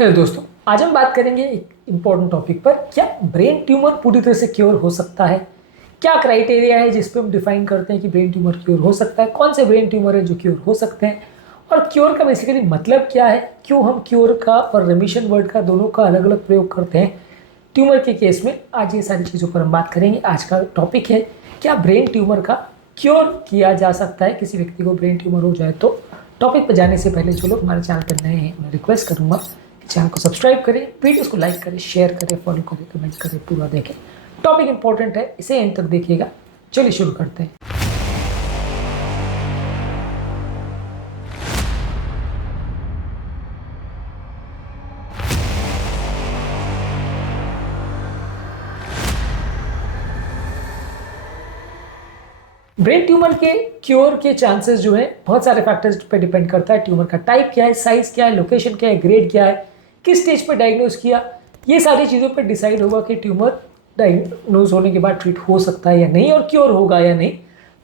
Hello दोस्तों, आज हम बात करेंगे एक इम्पॉर्टेंट टॉपिक पर। क्या ब्रेन ट्यूमर पूरी तरह से क्योर हो सकता है? क्या क्राइटेरिया है जिस पे हम डिफाइन करते हैं कि ब्रेन ट्यूमर क्योर हो सकता है? कौन से ब्रेन ट्यूमर है जो क्योर हो सकते हैं? और क्योर का बेसिकली मतलब क्या है? क्यों हम क्योर का और रेमिशन वर्ड का दोनों का अलग अलग प्रयोग करते हैं ट्यूमर के केस में? आज ये सारी चीज़ों पर हम बात करेंगे। आज का टॉपिक है, क्या ब्रेन ट्यूमर का क्योर किया जा सकता है? किसी व्यक्ति को ब्रेन ट्यूमर हो जाए तो। टॉपिक पर जाने से पहले जो लोग हमारे चैनल पर नए हैं, मैं रिक्वेस्ट करूंगा कि चैनल को सब्सक्राइब करें, वीडियोस को लाइक करें, शेयर करें, फॉलो करें, कमेंट करें, पूरा देखें। टॉपिक इंपॉर्टेंट है, इसे एंड तक देखिएगा। चलिए शुरू करते हैं। ब्रेन ट्यूमर के क्योर के चांसेस जो है बहुत सारे फैक्टर्स पे डिपेंड करता है। ट्यूमर का टाइप क्या है, साइज क्या है, लोकेशन क्या है, ग्रेड क्या है, किस स्टेज पे डायग्नोज किया, ये सारी चीज़ों पे डिसाइड होगा कि ट्यूमर डायग्नोज होने के बाद ट्रीट हो सकता है या नहीं और क्योर होगा या नहीं।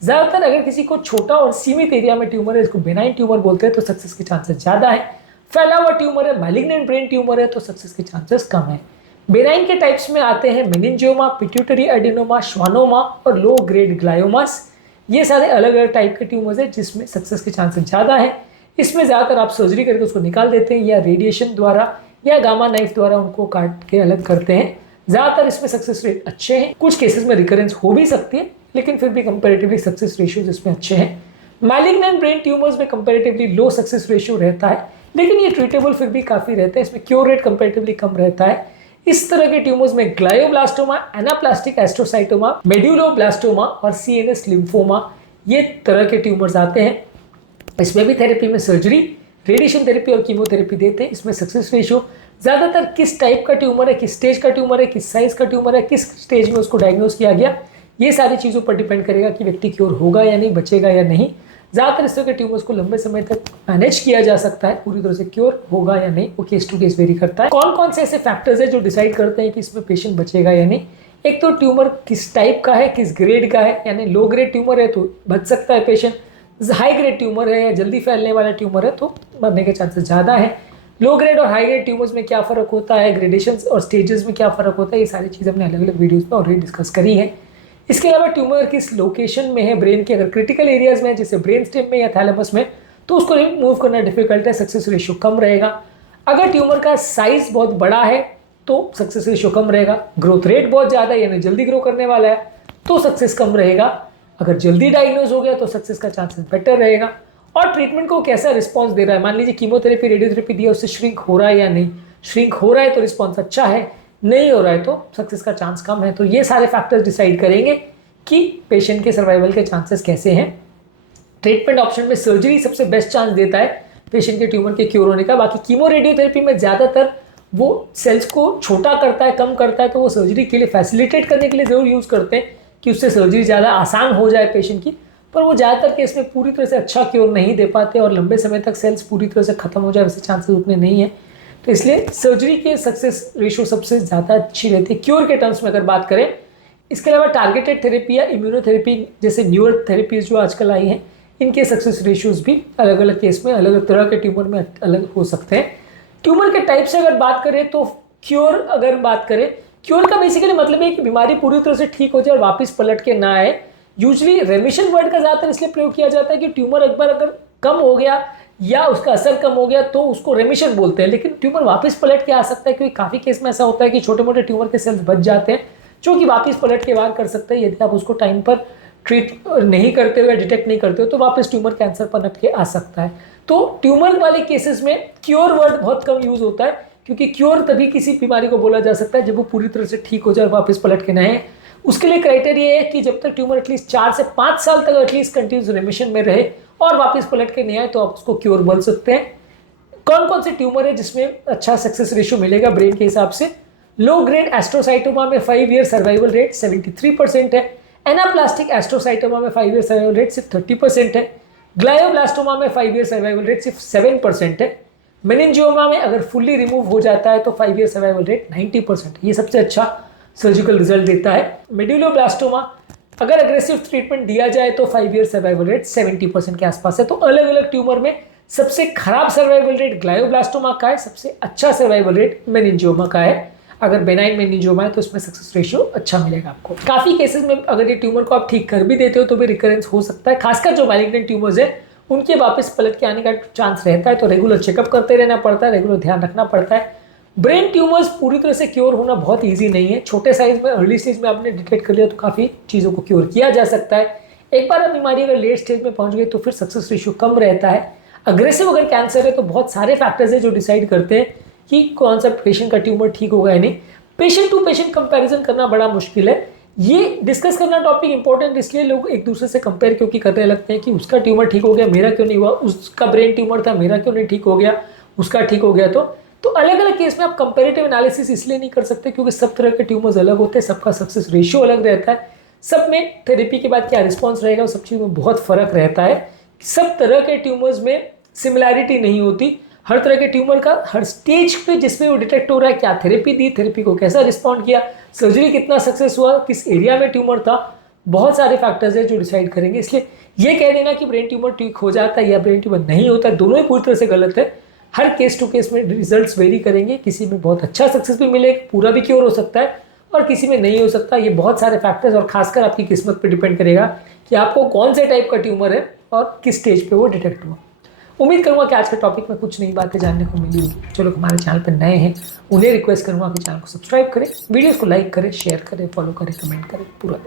ज़्यादातर अगर किसी को छोटा और सीमित एरिया में ट्यूमर है, इसको बेनाइन ट्यूमर बोलते हैं, तो सक्सेस के चांसेस ज़्यादा है। फैला हुआ ट्यूमर है, मैलिग्नेंट ब्रेन ट्यूमर है, तो सक्सेस के चांसेस कम है। बेनाइन के टाइप्स में आते हैं मेनिंजियोमा, पिट्यूटरी एडिनोमा, श्वानोमा और लो ग्रेड ग्लायोमास। ये सारे अलग अलग टाइप के ट्यूमर्स हैं जिसमें सक्सेस के चांसेस ज़्यादा है। इसमें ज़्यादातर आप सर्जरी करके उसको निकाल देते हैं या रेडिएशन द्वारा या गामा नाइफ द्वारा उनको काट के अलग करते हैं। ज़्यादातर इसमें सक्सेस रेट अच्छे हैं। कुछ केसेस में रिकरेंस हो भी सकती है, लेकिन फिर भी कंपैरेटिवली सक्सेस रेशियोज इसमें अच्छे हैं। मैलिग्नेंट ब्रेन ट्यूमर्स में कंपैरेटिवली लो सक्सेस रेशियो रहता है, लेकिन ये ट्रीटेबल फिर भी काफ़ी रहता है। इसमें क्योर रेट कंपैरेटिवली कम रहता है। इस तरह के ट्यूमर्स में ग्लायोब्लास्टोमा, एनाप्लास्टिक एस्ट्रोसाइटोमा, मेड्यूलोब्लास्टोमा और सीएनएस लिम्फोमा, ये तरह के ट्यूमर्स आते हैं। इसमें भी थेरेपी में सर्जरी, रेडिएशन थेरेपी और कीमोथेरेपी देते हैं। इसमें सक्सेस रेशियो ज़्यादातर किस टाइप का ट्यूमर है, किस स्टेज का ट्यूमर है, किस साइज का ट्यूमर है, किस स्टेज में उसको डायग्नोज किया गया, ये सारी चीज़ों पर डिपेंड करेगा कि व्यक्ति क्योर होगा या नहीं, बचेगा या नहीं। ज़्यादातर इस तरह के ट्यूमर्स को लंबे समय तक मैनेज किया जा सकता है। पूरी तरह से क्योर होगा या नहीं वो केस टू केस वेरी करता है। कौन कौन से ऐसे फैक्टर्स है जो डिसाइड करते हैं कि इसमें पेशेंट बचेगा या नहीं? एक तो ट्यूमर किस टाइप का है, किस ग्रेड का है, यानी लो ग्रेड ट्यूमर है तो बच सकता है पेशेंट। हाई ग्रेड ट्यूमर है या जल्दी फैलने वाला ट्यूमर है तो मरने के चांसेस ज़्यादा है। लो ग्रेड और हाई ग्रेड ट्यूमर्स में क्या फ़र्क होता है, ग्रेडेशंस और स्टेजेस में क्या फ़र्क होता है, ये सारी चीज़ हमने अलग अलग वीडियोज़ में ऑलरेडी डिस्कस करी है। इसके अलावा ट्यूमर किस लोकेशन में है ब्रेन के, अगर क्रिटिकल एरियाज में है जैसे ब्रेन स्टेम में या थैलेमस में, तो उसको रिमूव करना डिफिकल्ट है, सक्सेस रेशियो कम रहेगा। अगर ट्यूमर का साइज बहुत बड़ा है तो सक्सेस रेशियो कम रहेगा। ग्रोथ रेट बहुत ज़्यादा है यानी जल्दी ग्रो करने वाला है तो सक्सेस कम रहेगा। अगर जल्दी डायग्नोज हो गया तो सक्सेस का चांसेस बेटर रहेगा। और ट्रीटमेंट को कैसा रिस्पॉन्स दे रहा है, मान लीजिए कीमोथेरेपी, रेडियोथेरेपी दिया, उससे श्रिंक हो रहा है या नहीं। श्रिंक हो रहा है तो रिस्पॉन्स अच्छा है, नहीं हो रहा है तो सक्सेस का चांस कम है। तो ये सारे फैक्टर्स डिसाइड करेंगे कि पेशेंट के सर्वाइवल के चांसेस कैसे हैं। ट्रीटमेंट ऑप्शन में सर्जरी सबसे बेस्ट चांस देता है पेशेंट के ट्यूमर के क्योर होने का। बाकी कीमो रेडियोथेरेपी में ज़्यादातर वो सेल्स को छोटा करता है, कम करता है, तो वो सर्जरी के लिए फैसिलिटेट करने के लिए ज़रूर यूज़ करते हैं कि उससे सर्जरी ज़्यादा आसान हो जाए पेशेंट की। पर वो ज़्यादातर केस में पूरी तरह से अच्छा क्योर नहीं दे पाते और लंबे समय तक सेल्स पूरी तरह से ख़त्म हो जाए वैसे चांसेस उतने नहीं है। तो इसलिए सर्जरी के सक्सेस रेशियो सबसे ज़्यादा अच्छी रहती है क्योर के टर्म्स में अगर बात करें। इसके अलावा टारगेटेड थेरेपी या इम्यूनोथेरेपी जैसे न्यूअर थेरेपीज जो आजकल आई हैं, इनके सक्सेस रेशियोज भी अलग अलग केस में अलग अलग तरह के ट्यूमर में अलग हो सकते हैं। ट्यूमर के टाइप से अगर बात करें तो क्योर अगर बात करें, क्योर का बेसिकली मतलब है कि बीमारी पूरी तरह से ठीक हो जाए और वापस पलट के ना आए। यूजली रेमिशन वर्ड का ज़्यादातर इसलिए प्रयोग किया जाता है कि ट्यूमर एक बार अगर कम हो गया या उसका असर कम हो गया तो उसको रेमिशन बोलते हैं, लेकिन ट्यूमर वापस पलट के आ सकता है क्योंकि काफ़ी केस में ऐसा होता है कि छोटे मोटे ट्यूमर के सेल्स बच जाते हैं जो कि वापस पलट के वार कर सकते हैं यदि आप उसको टाइम पर ट्रीट नहीं करते हो या डिटेक्ट नहीं करते हो, तो वापस ट्यूमर कैंसर पलट के आ सकता है। तो ट्यूमर वाले केसेस में क्योर वर्ड बहुत कम यूज होता है क्योंकि क्योर तभी किसी बीमारी को बोला जा सकता है जब वो पूरी तरह से ठीक हो जाए और वापस पलट के ना आए। उसके लिए क्राइटेरिया है कि जब तक ट्यूमर एटलीस्ट 4 से 5 साल तक एटलीस्ट कंटिन्यूस रेमिशन में रहे और वापस पलट के नहीं आए तो आप उसको क्योर बोल सकते हैं। कौन कौन से ट्यूमर है जिसमें अच्छा सक्सेस रेशियो मिलेगा ब्रेन के हिसाब से? लो ग्रेड एस्ट्रोसाइटोमा में 5 ईयर सर्वाइवल रेट 73% है। एनाप्लास्टिक एस्ट्रोसाइटोमा में 5 ईयर सर्वाइवल रेट सिर्फ 30% है। ग्लायोब्लास्टोमा में 5 ईयर सर्वाइवल रेट सिर्फ 7% है। मेनिंजियोमा में अगर फुल्ली रिमूव हो जाता है तो 5 ईयर सर्वाइवल रेट 90%। ये सबसे अच्छा सर्जिकल रिजल्ट देता है। मेड्यूलोब्लास्टोमा अगर अग्रेसिव ट्रीटमेंट दिया जाए तो 5 ईयर सर्वाइवल रेट 70% के आसपास है। तो अलग अलग ट्यूमर में सबसे खराब सर्वाइवल रेट ग्लायोब्लास्टोमा का है, सबसे अच्छा सर्वाइवल रेट मेनिंजियोमा का है। अगर बेनाइन मेनिंजियोमा है तो उसमें सक्सेस रेशियो अच्छा मिलेगा आपको। काफ़ी केसेस में अगर ये ट्यूमर को आप ठीक कर भी देते हो तो भी रिकरेंस हो सकता है, खासकर जो मैलिग्नेंट ट्यूमर्स है उनके वापस पलट के आने का चांस रहता है। तो रेगुलर चेकअप करते रहना पड़ता है, रेगुलर ध्यान रखना पड़ता है। ब्रेन ट्यूमर्स पूरी तरह से क्योर होना बहुत ईजी नहीं है। छोटे साइज में अर्ली स्टेज में आपने डिटेक्ट कर लिया तो काफ़ी चीज़ों को क्योर किया जा सकता है। एक बार अब बीमारी अगर लेट स्टेज में पहुंच गई तो फिर सक्सेस रेशियो कम रहता है। अग्रेसिव अगर कैंसर है तो बहुत सारे फैक्टर्स है जो डिसाइड करते हैं कि कौन सा पेशेंट का ट्यूमर ठीक होगा या नहीं। पेशेंट टू पेशेंट कंपैरिजन करना बड़ा मुश्किल है। ये डिस्कस करना टॉपिक इंपॉर्टेंट इसलिए लोग एक दूसरे से कंपेयर क्योंकि करने लगते हैं कि उसका ट्यूमर ठीक हो गया, मेरा क्यों नहीं हुआ, उसका ब्रेन ट्यूमर था, मेरा क्यों नहीं ठीक हो गया, उसका ठीक हो गया। तो अलग अलग केस में आप कंपेरेटिव एनालिसिस इसलिए नहीं कर सकते क्योंकि सब तरह के ट्यूमर्स अलग होते हैं, सबका सक्सेस रेशियो अलग रहता है, सब में थेरेपी के बाद क्या रिस्पॉन्स रहेगा उस सब चीज़ में बहुत फर्क रहता है। सब तरह के ट्यूमर्स में सिमिलैरिटी नहीं होती। हर तरह के ट्यूमर का हर स्टेज पे जिसमें वो डिटेक्ट हो रहा है, क्या थेरेपी दी, थेरेपी को कैसा रिस्पॉन्ड किया, सर्जरी कितना सक्सेस हुआ, किस एरिया में ट्यूमर था, बहुत सारे फैक्टर्स हैं जो डिसाइड करेंगे। इसलिए ये कह देना कि ब्रेन ट्यूमर ठीक हो जाता है या ब्रेन ट्यूमर नहीं होता है, दोनों ही पूरी तरह से गलत है। हर केस टू केस में रिजल्ट्स वेरी करेंगे। किसी में बहुत अच्छा सक्सेस भी मिलेगा, पूरा भी क्योर हो सकता है, और किसी में नहीं हो सकता। ये बहुत सारे फैक्टर्स और खासकर आपकी किस्मत पर डिपेंड करेगा कि आपको कौन से टाइप का ट्यूमर है और किस स्टेज पे वो डिटेक्ट हुआ। उम्मीद करूंगा कि आज के टॉपिक में कुछ नई बातें जानने को मिली होगी। जो लोग हमारे चैनल पर नए हैं उन्हें रिक्वेस्ट करूंगा कि चैनल को सब्सक्राइब करें, वीडियोस को लाइक करें, शेयर करें, फॉलो करें, कमेंट करें पूरा।